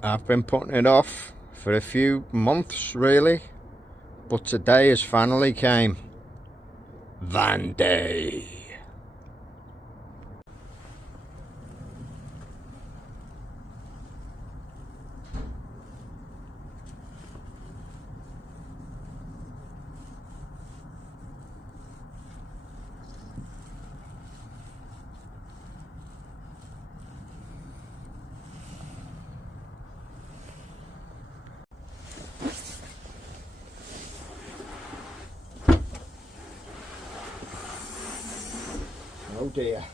I've been putting it off for a few months really, but today has finally came. Van Day. Oh dear.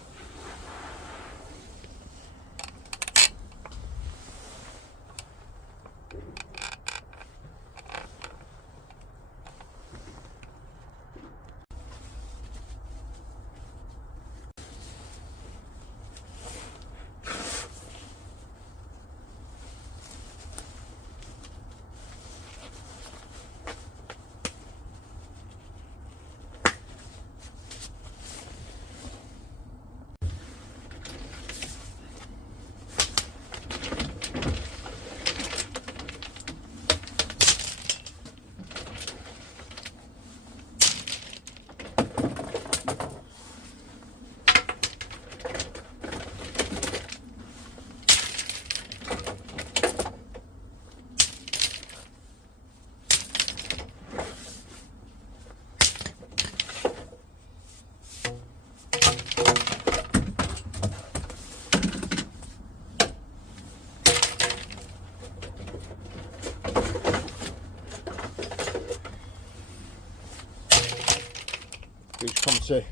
Who's come to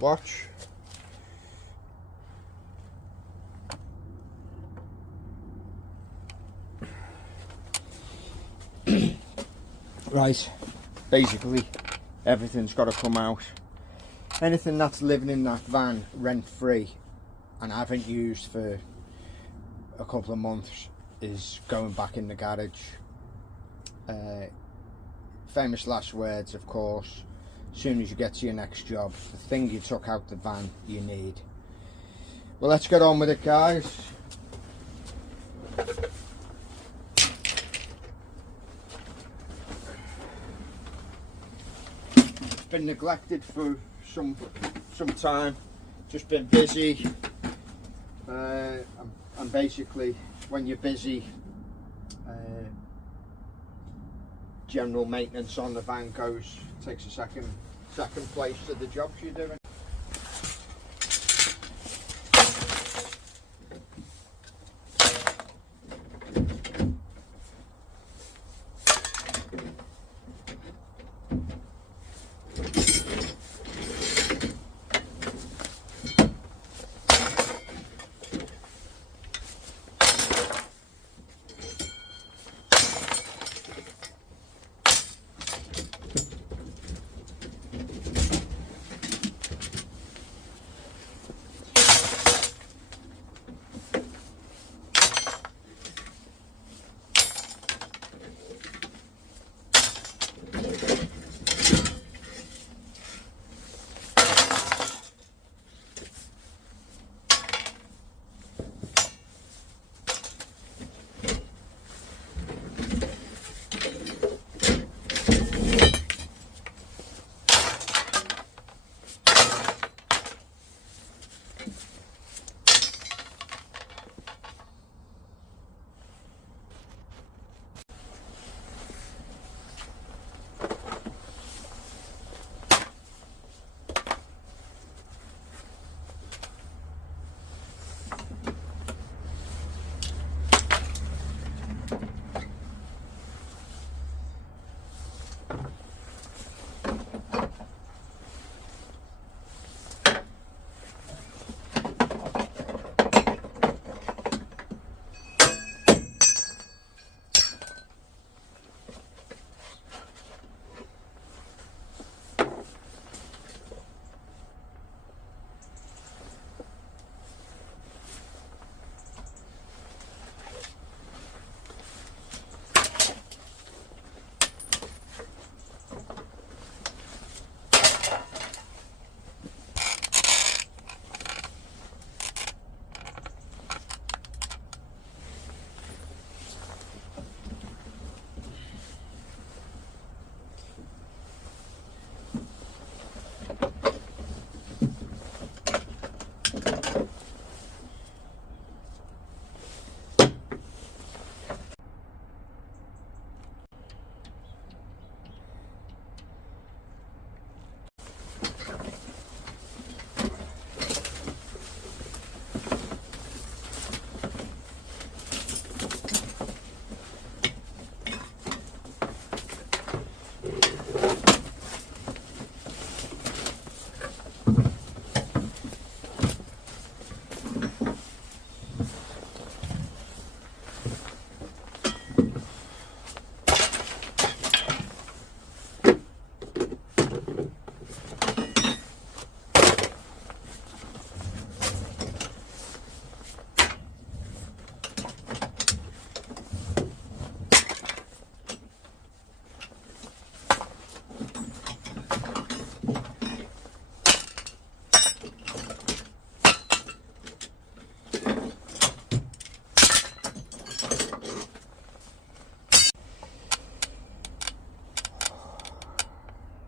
watch? Right, basically everything's got to come out. Anything that's living in that van rent free and I haven't used for a couple of months is going back in the garage. Famous last words, of course. As soon as you get to your next job, the thing you took out the van you need. Well, let's get on with it, guys. It's been neglected for some time. Just been busy. And basically, when you're busy, general maintenance on the van takes a second place to the jobs you're doing.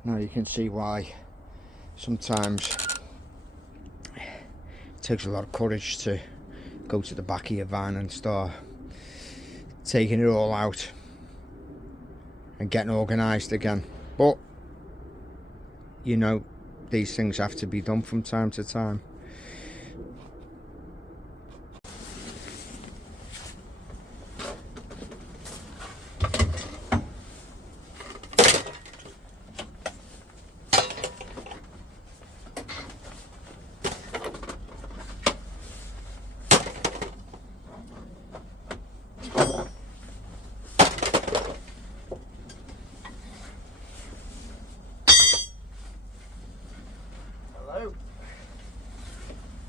Now you can see why sometimes it takes a lot of courage to go to the back of your van and start taking it all out and getting organised again. But you know, these things have to be done from time to time.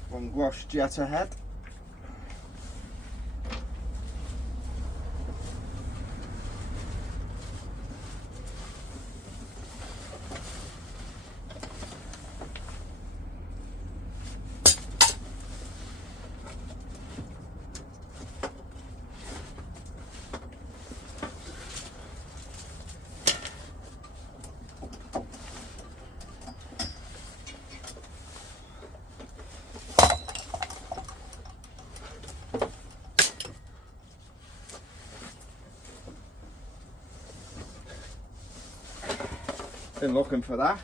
One wash jet ahead. Been looking for that.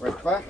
Right back.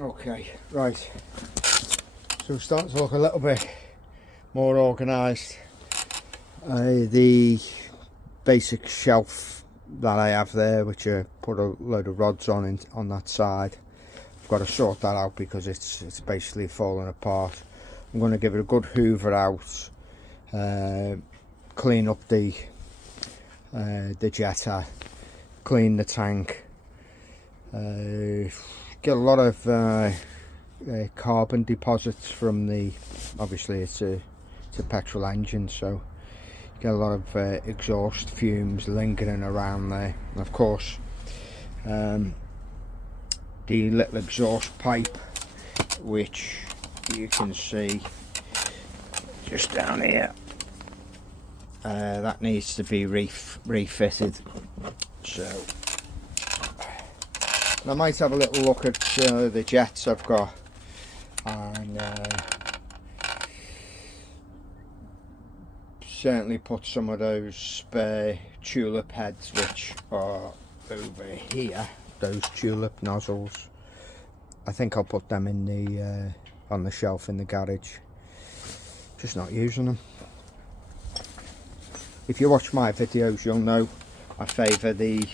Okay, right, so it's starting to look a little bit more organised. The basic shelf that I have there, which I put a load of rods on that side, I've got to sort that out because it's basically falling apart. I'm going to give it a good hoover out, clean up the jetter, clean the tank, get a lot of carbon deposits from the, obviously it's a petrol engine, so get a lot of exhaust fumes lingering around there. And of course the little exhaust pipe, which you can see just down here, that needs to be refitted. So I might have a little look at the jets I've got, and certainly put some of those spare tulip heads, which are over here, those tulip nozzles. I think I'll put them in the on the shelf in the garage. Just not using them. If you watch my videos, you'll know I favour the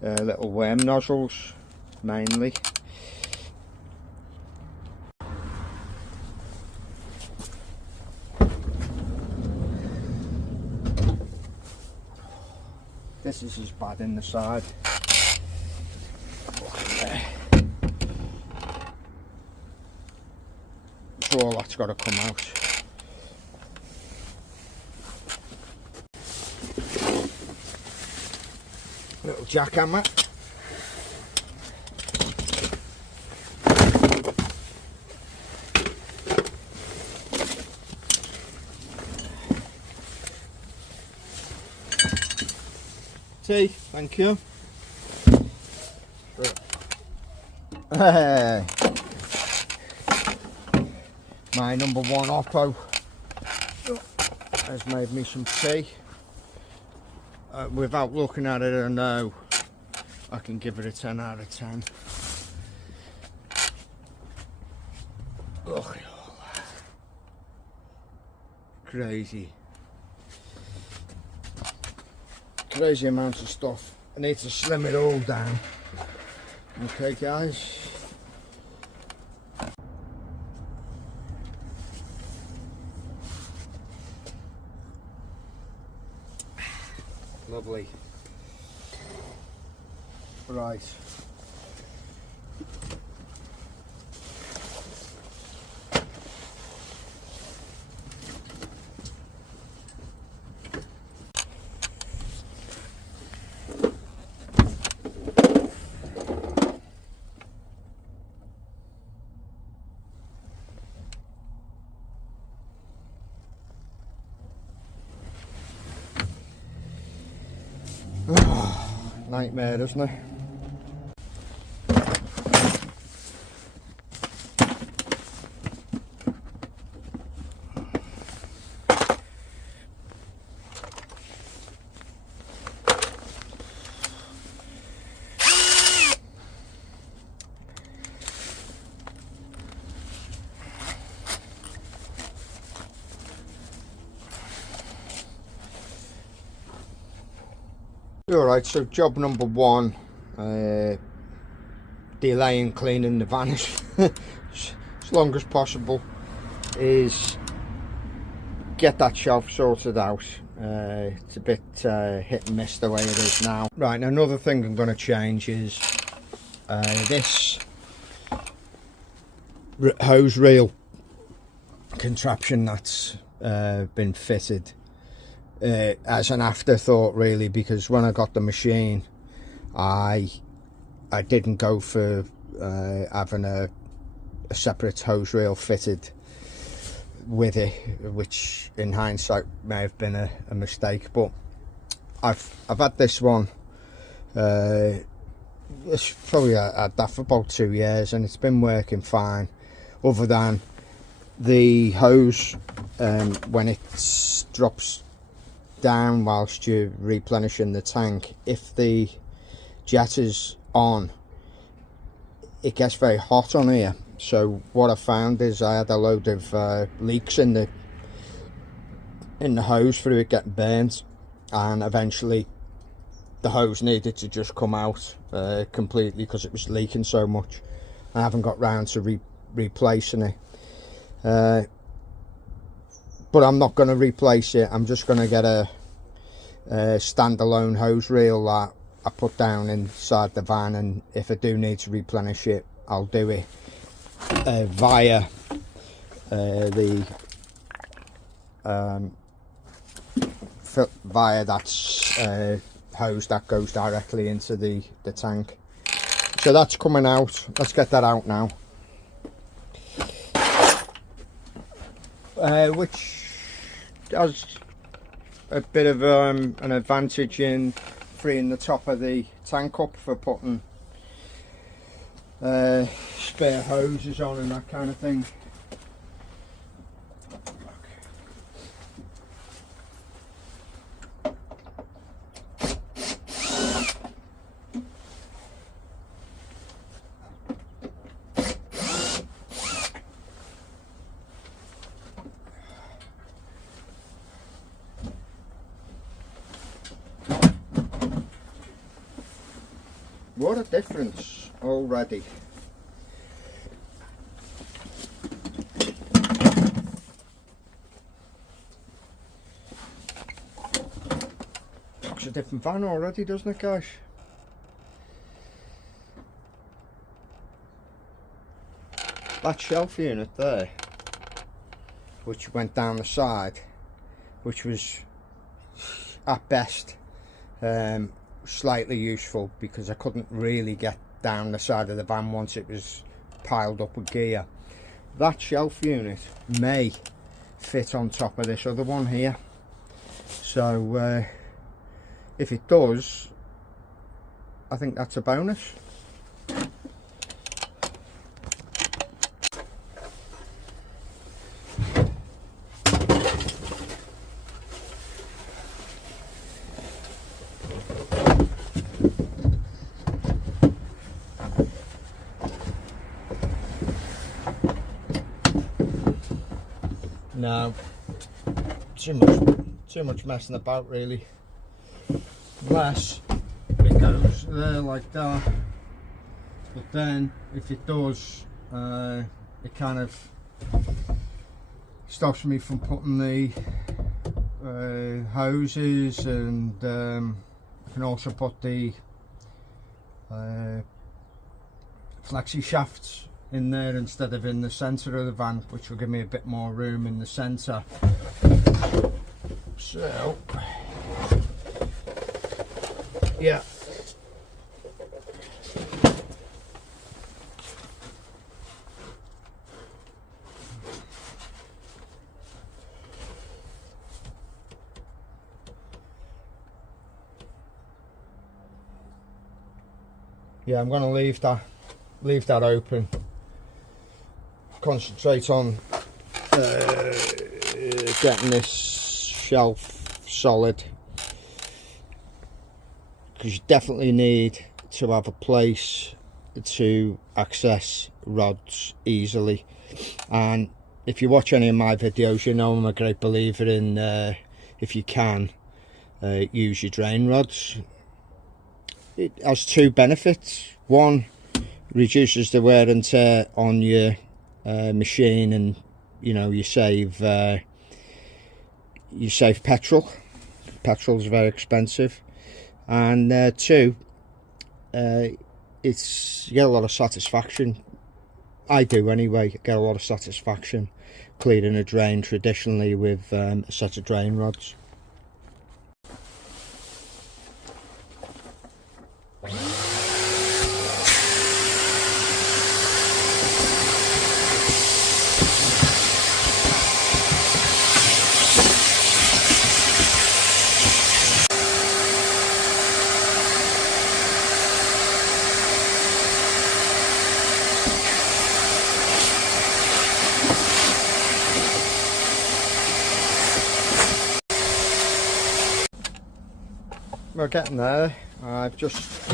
little worm nozzles. mainly. This is as bad in the side. So all that's got to come out. Little jackhammer. Tea, thank you. Hey. My number one Oppo has made me some tea. Without looking at it, I know I can give it a 10 out of 10. Look at all that. Crazy amounts of stuff. I need to slim it all down. Okay, guys. Lovely. Right. Nightmare, isn't it? Alright, so job number one, delaying cleaning the van as long as possible, is get that shelf sorted out. It's a bit hit and miss the way it is now. Right, now another thing I'm going to change is this hose reel contraption that's been fitted. As an afterthought, really, because when I got the machine, I didn't go for having a separate hose reel fitted with it, which in hindsight may have been a mistake. But I've had this one. It's probably had that for about 2 years, and it's been working fine. Other than the hose, when it drops down whilst you're replenishing the tank, if the jet is on, it gets very hot on here. So what I found is I had a load of leaks in the hose through it getting burnt, and eventually the hose needed to just come out completely because it was leaking so much. I haven't got round to replacing it. But I'm not going to replace it. I'm just going to get a standalone hose reel that I put down inside the van, and if I do need to replenish it, I'll do it via that hose that goes directly into the tank. So that's coming out. Let's get that out now. Which has a bit of an advantage in freeing the top of the tank up for putting spare hoses on and that kind of thing. What a difference already. Looks a different van already, doesn't it, guys? That shelf unit there, which went down the side, which was at best slightly useful, because I couldn't really get down the side of the van once it was piled up with gear. That shelf unit may fit on top of this other one here, so if it does, I think that's a bonus. No, too much messing about really, unless it goes there like that. But then if it does, it kind of stops me from putting the hoses, and I can also put the flexi shafts in there instead of in the centre of the van, which will give me a bit more room in the centre. So yeah, I'm going to leave that open. Concentrate on getting this shelf solid, because you definitely need to have a place to access rods easily. And if you watch any of my videos, you know I'm a great believer in if you can use your drain rods. It has two benefits. One, reduces the wear and tear on your machine, and you know, you save petrol. Petrol is very expensive. And two, you get a lot of satisfaction. I do anyway. Get a lot of satisfaction cleaning a drain traditionally with a set of drain rods. We're getting there. I've just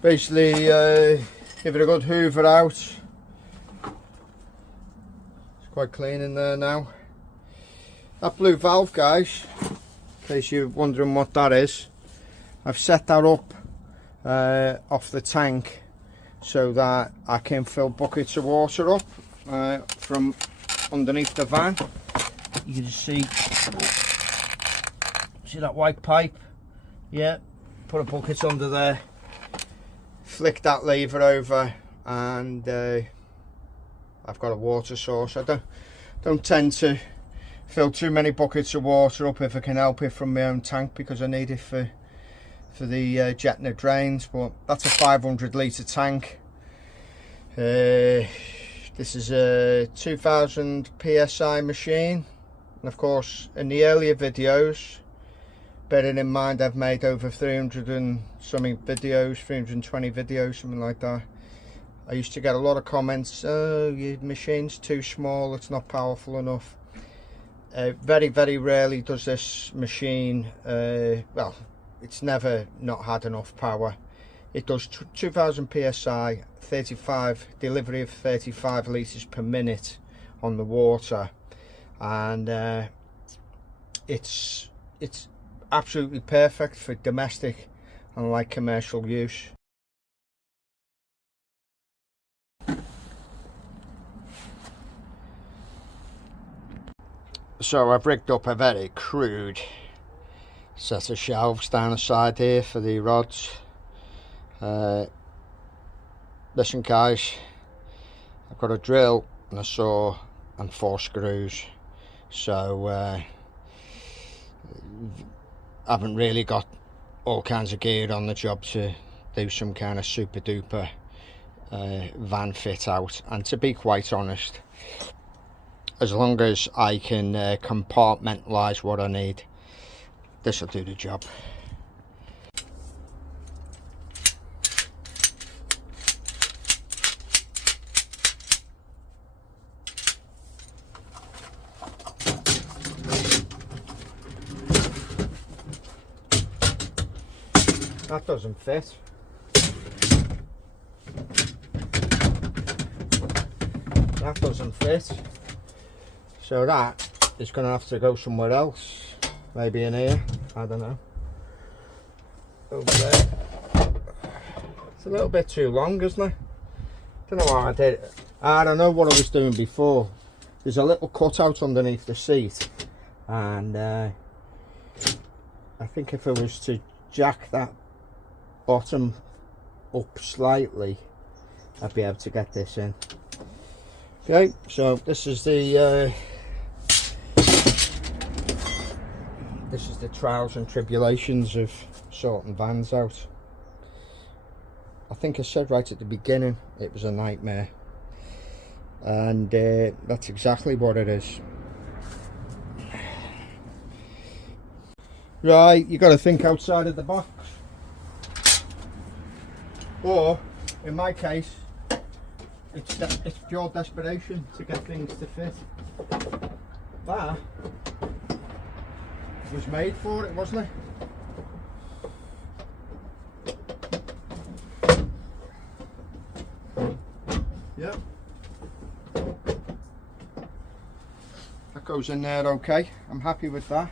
basically give it a good hoover out. It's quite clean in there now. That blue valve, guys, in case you're wondering what that is, I've set that up off the tank so that I can fill buckets of water up from underneath the van. You can see that white pipe? Yeah, put a bucket under there, flick that lever over, and I've got a water source. I don't tend to fill too many buckets of water up if I can help it from my own tank, because I need it for the jetting of drains. But that's a 500 litre tank. This is a 2000 psi machine, and of course in the earlier videos, bearing in mind I've made over 300 and something videos, 320 videos, something like that, I used to get a lot of comments, oh, your machine's too small, it's not powerful enough. Very, very rarely does this machine, well, it's never not had enough power. It does 2000 psi, delivery of 35 litres per minute on the water, and it's absolutely perfect for domestic and light commercial use. So I've rigged up a very crude set of shelves down the side here for the rods. Listen guys, I've got a drill and a saw and 4 screws, so I haven't really got all kinds of gear on the job to do some kind of super duper van fit out. And to be quite honest, as long as I can compartmentalise what I need, this will do the job. That doesn't fit. That doesn't fit. So that is going to have to go somewhere else. Maybe in here. I don't know. Over there. It's a little bit too long, isn't it? Don't know what I did. I don't know what I was doing before. There's a little cutout underneath the seat, and I think if I was to jack that bottom up slightly, I'd be able to get this in. Okay, so this is the trials and tribulations of sorting vans out. I think I said right at the beginning it was a nightmare, and that's exactly what it is. Right, you got to think outside of the box, or in my case it's pure desperation to get things to fit. That was made for it, wasn't it? Yep. That goes in there okay. I'm happy with that.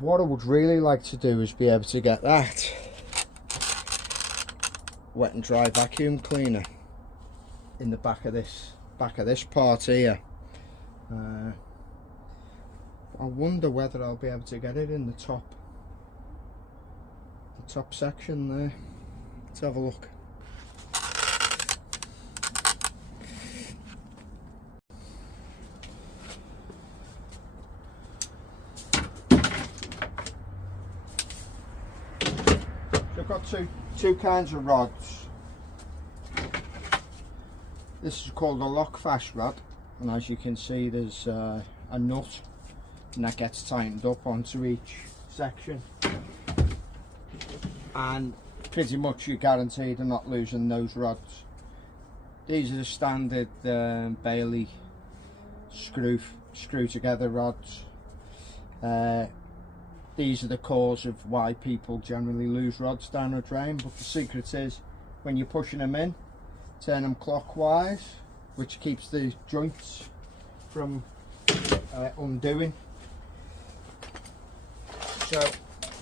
What I would really like to do is be able to get that wet and dry vacuum cleaner in the back of this part here. I wonder whether I'll be able to get it in the top section there. Let's have a look. So I've got two kinds of rods. This is called a lock fast rod, and as you can see there's a nut, and that gets tightened up onto each section, and pretty much you're guaranteed of not losing those rods. These are the standard Bailey screw together rods. These are the cause of why people generally lose rods down a drain, but the secret is when you're pushing them in, turn them clockwise, which keeps the joints from undoing. So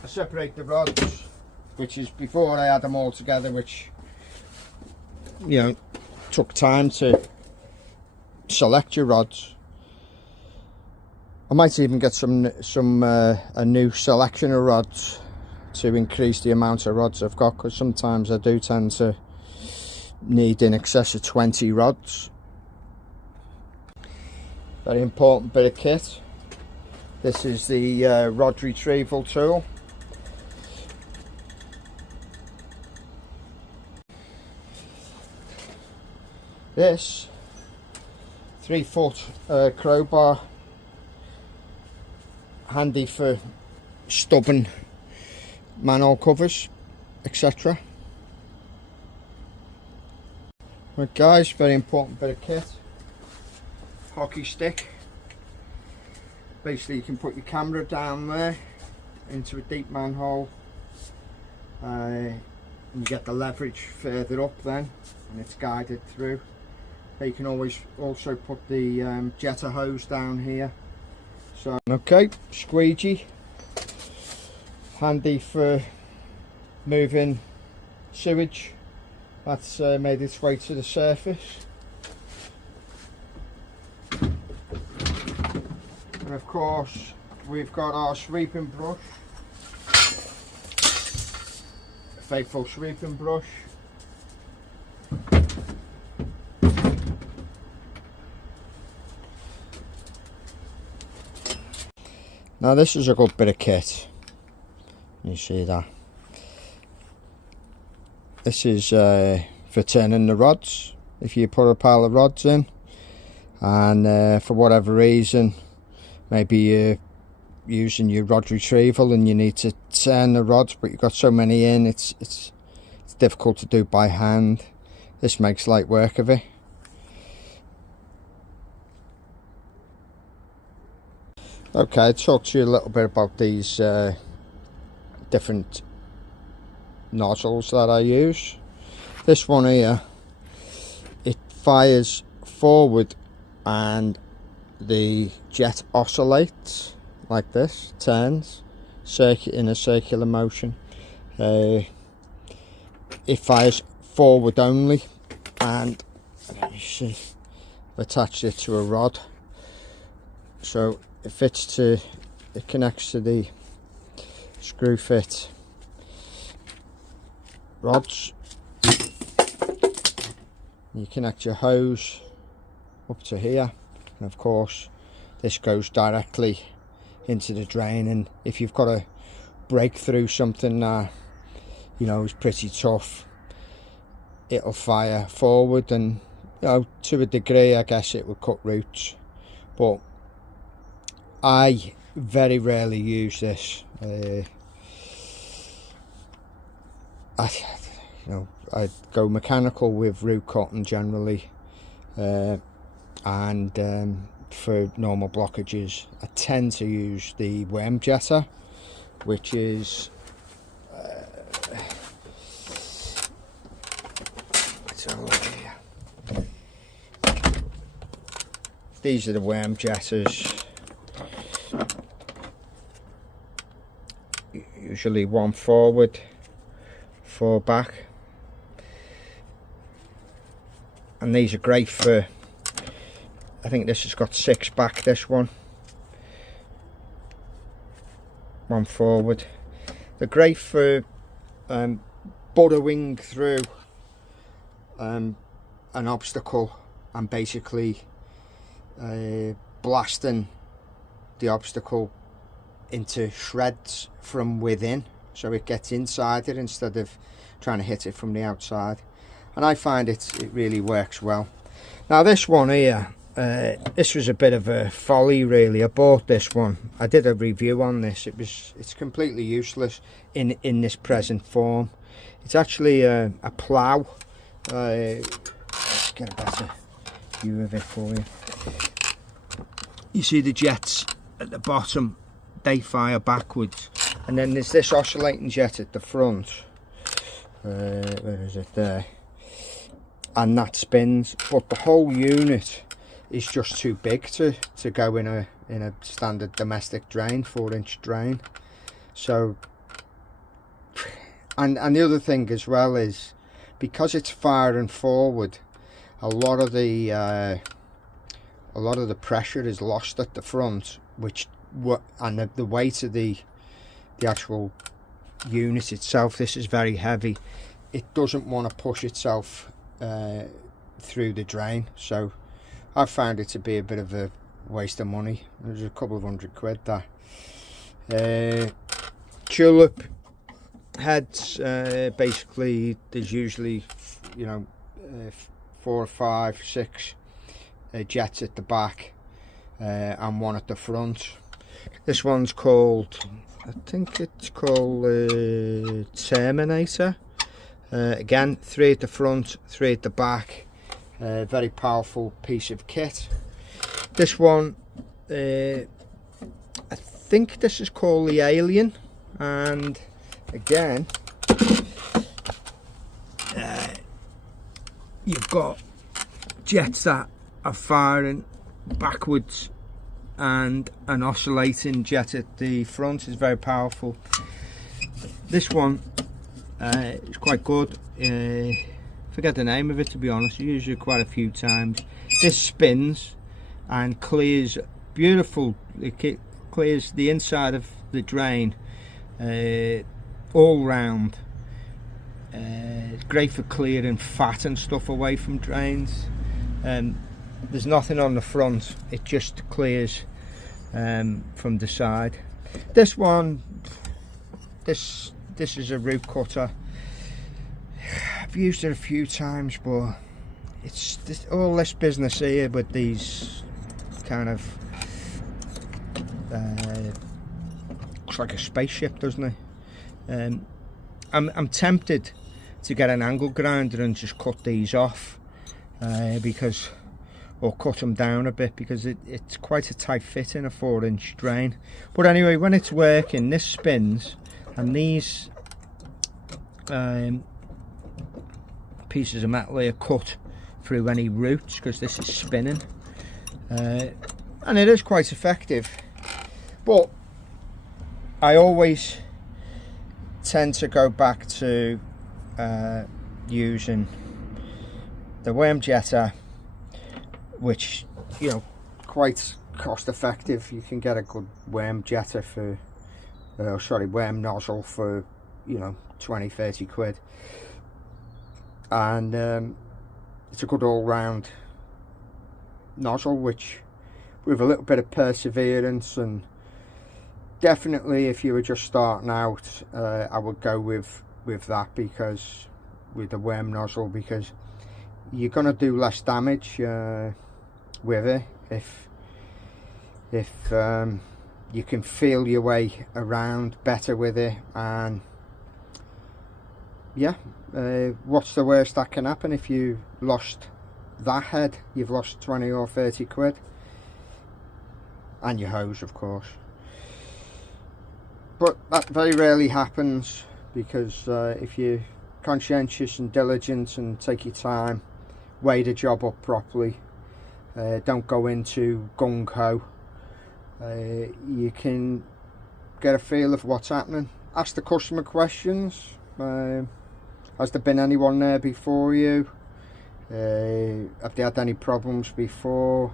I separate the rods, which is before I had them all together, which, you know, took time to select your rods. I might even get a new selection of rods to increase the amount of rods I've got, because sometimes I do tend to need in excess of 20 rods. Very important bit of kit. This is the rod retrieval tool. This 3-foot crowbar, handy for stubborn manhole covers, etc. Right guys, very important bit of kit. Hockey stick. Basically you can put your camera down there into a deep manhole, and you get the leverage further up then, and it's guided through. You can always also put the jetter hose down here. So okay, squeegee, handy for moving sewage that's made its way to the surface. And of course we've got our sweeping brush, faithful sweeping brush. Now this is a good bit of kit, you see that. This is for turning the rods. If you put a pile of rods in and for whatever reason, maybe you're using your rod retrieval and you need to turn the rods, but you've got so many in, it's difficult to do by hand. This makes light work of it. Okay, I'll talk to you a little bit about these different nozzles that I use. This one here, it fires forward and the jet oscillates like this, turns in a circular motion. It fires forward only, and you see I've attached it to a rod, so it connects to the screw fit rods. You connect your hose up to here, and of course this goes directly into the drain, and if you've got to break through something that you know is pretty tough, it'll fire forward, and you know, to a degree I guess it would cut roots, but I very rarely use this. I go mechanical with root cutting generally, and for normal blockages I tend to use the worm jetter, which is let's have a look here. These are the worm jetters. Usually one forward, four back, and these are great for, I think this has got 6 back, this one forward. They're great for burrowing through an obstacle and basically blasting the obstacle into shreds from within, so it gets inside it instead of trying to hit it from the outside, and I find it really works well. Now this one here, this was a bit of a folly really. I bought this one, I did a review on this, it's completely useless in this present form. It's actually a plough. Let's get a better view of it for you. You see the jets at the bottom, they fire backwards, and then there's this oscillating jet at the front, where is it, there, and that spins, but the whole unit is just too big to go in a standard domestic drain, 4-inch drain. So, and the other thing as well is, because it's firing forward, a lot of the pressure is lost at the front, and the weight of the actual unit itself, this is very heavy, it doesn't want to push itself through the drain, so I found it to be a bit of a waste of money. There's a couple of £100 there. Tulip heads, basically there's usually, you know, 4 or 5, 6 jets at the back, and one at the front. This one's called, I think it's called Terminator. Again, 3 at the front, 3 at the back. Very powerful piece of kit. This one, I think this is called the Alien, and again, you've got jets that are firing backwards, and an oscillating jet at the front is very powerful. This one is quite good. Forget the name of it, to be honest. I use it quite a few times. This spins and clears beautiful It clears the inside of the drain all round. Great for clearing fat and stuff away from drains. There's nothing on the front, it just clears from the side. This one, this is a root cutter. I've used it a few times, but it's all this business here with these kind of looks like a spaceship, doesn't it? I'm tempted to get an angle grinder and just cut these off, or cut them down a bit, because it's quite a tight fit in a 4-inch drain. But anyway, when it's working, this spins, and these pieces of metal are cut through any roots because this is spinning, and it is quite effective. But I always tend to go back to using the worm jetter, which, you know, quite cost effective. You can get a good worm jetter for worm nozzle for, you know, 20-30 quid, and it's a good all-round nozzle, which with a little bit of perseverance, and definitely if you were just starting out, I would go with that, because with the worm nozzle, because you're gonna do less damage with it if you can feel your way around better with it. And yeah, what's the worst that can happen? If you lost that head, you've lost 20 or 30 quid, and your hose, of course. But that very rarely happens, because if you're conscientious and diligent and take your time, weigh the job up properly, don't go into gung-ho, you can get a feel of what's happening. Ask the customer questions. Has there been anyone there before you? Have they had any problems before?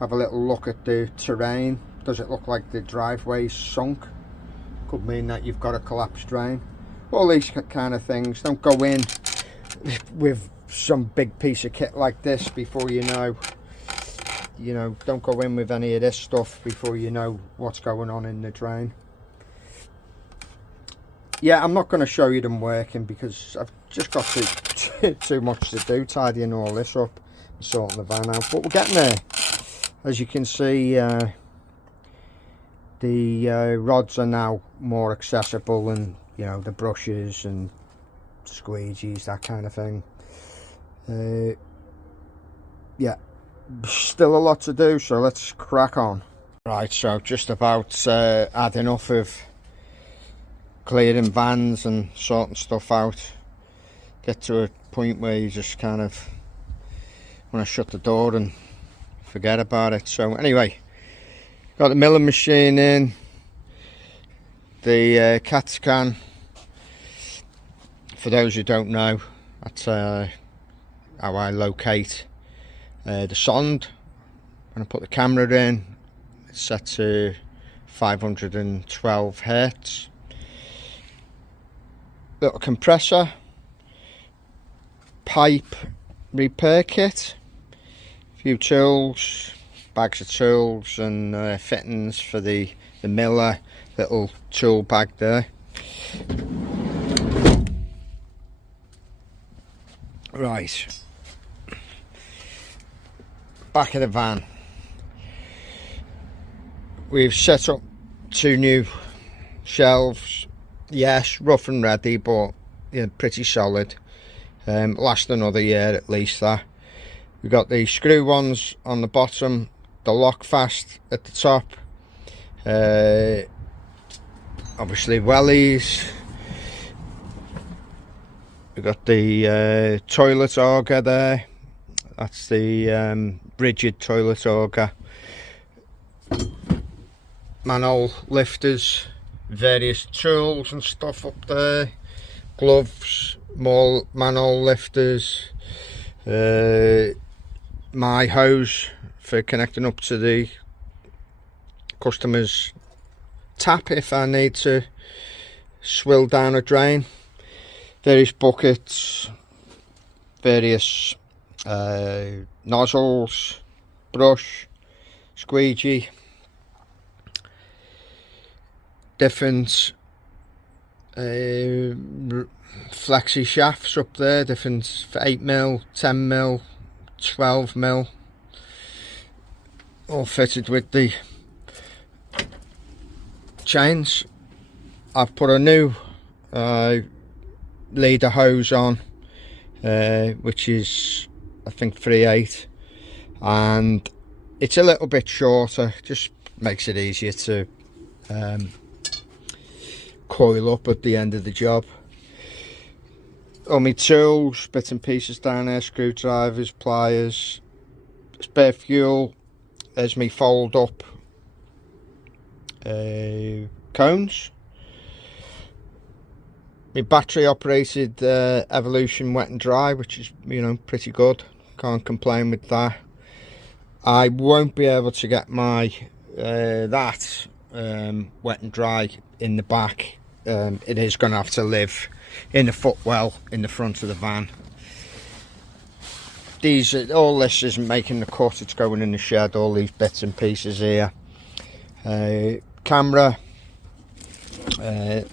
Have a little look at the terrain. Does it look like the driveway's sunk? Could mean that you've got a collapsed drain. All these kind of things. Don't go in with some big piece of kit like this before you know, don't go in with any of this stuff before you know what's going on in the drain. Yeah, I'm not going to show you them working, because I've just got too much to do, tidying all this up and sorting the van out. But we're getting there. As you can see, the rods are now more accessible, and you know, the brushes and squeegees, that kind of thing. Yeah, still a lot to do, so let's crack on. Right, so just about had enough of clearing vans and sorting stuff out. Get to a point where you just kind of want to shut the door and forget about it. So anyway, got the milling machine in, the CAT scan. For those who don't know, that's how I locate the sonde. When I put the camera in, it's set to 512 hertz. Little compressor, pipe repair kit, a few tools, bags of tools and fittings for the miller, little tool bag there. Right, back of the van. We've set up 2 new shelves. Yes, rough and ready, but yeah, pretty solid. Last another year at least. That we've got the screw ones on the bottom, the lock fast at the top, obviously wellies. We've got the toilet auger there. That's the rigid toilet auger. Manhole lifters, various tools and stuff up there, gloves, more manhole lifters, my hose for connecting up to the customer's tap if I need to swill down a drain. Various buckets, various nozzles, brush, squeegee, different flexi shafts up there, different 8mm, 10mm, 12mm, all fitted with the chains. I've put a new leader hose on, which is I think 3/8, and it's a little bit shorter, just makes it easier to coil up at the end of the job. All my tools, bits and pieces down there, screwdrivers, pliers, spare fuel. There's me fold up cones. My battery operated Evolution wet and dry, which is, you know, pretty good, can't complain with that. I won't be able to get my wet and dry in the back. It is going to have to live in the footwell in the front of the van. All this isn't making the cut, it's going in the shed, all these bits and pieces here. Camera, that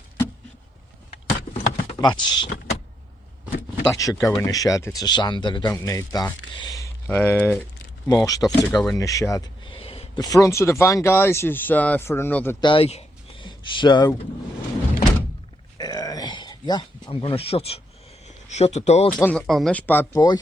should go in the shed. It's a sander, I don't need that. More stuff to go in the shed. The front of the van, guys, is for another day. So yeah, I'm gonna shut the doors on this bad boy.